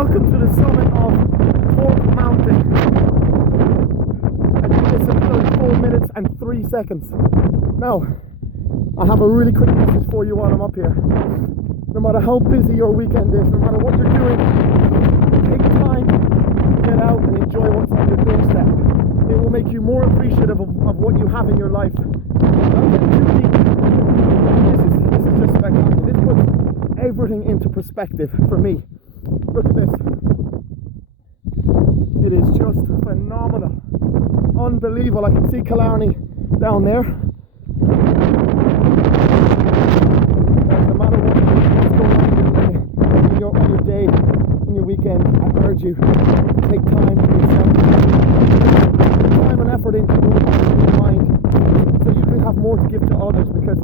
welcome to the summit of Torc Mountain. And this is 34 minutes and 3 seconds. Now, I have a really quick message for you while I'm up here. No matter how busy your weekend is, no matter what you're doing, take time to get out and enjoy what's on your doorstep. It will make you more appreciative of what you have in your life. Don't get too deep. This is just spectacular. This puts everything into perspective for me. Look at this. It is just phenomenal. Unbelievable. I can see Killarney down there. No matter what's going on in your day, in your weekend, I urge you to take time for yourself. Time and effort into your mind so you can have more to give to others, because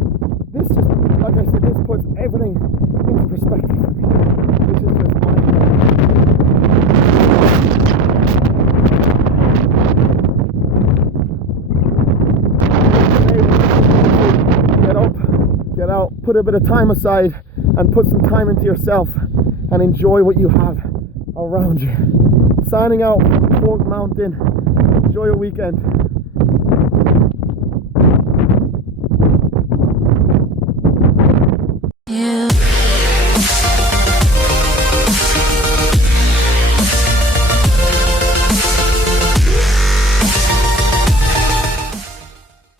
this just, like I said, this puts everything into perspective for me. This is just get out, put a bit of time aside and put some time into yourself and enjoy what you have around you. Signing out from Torc Mountain. Enjoy your weekend.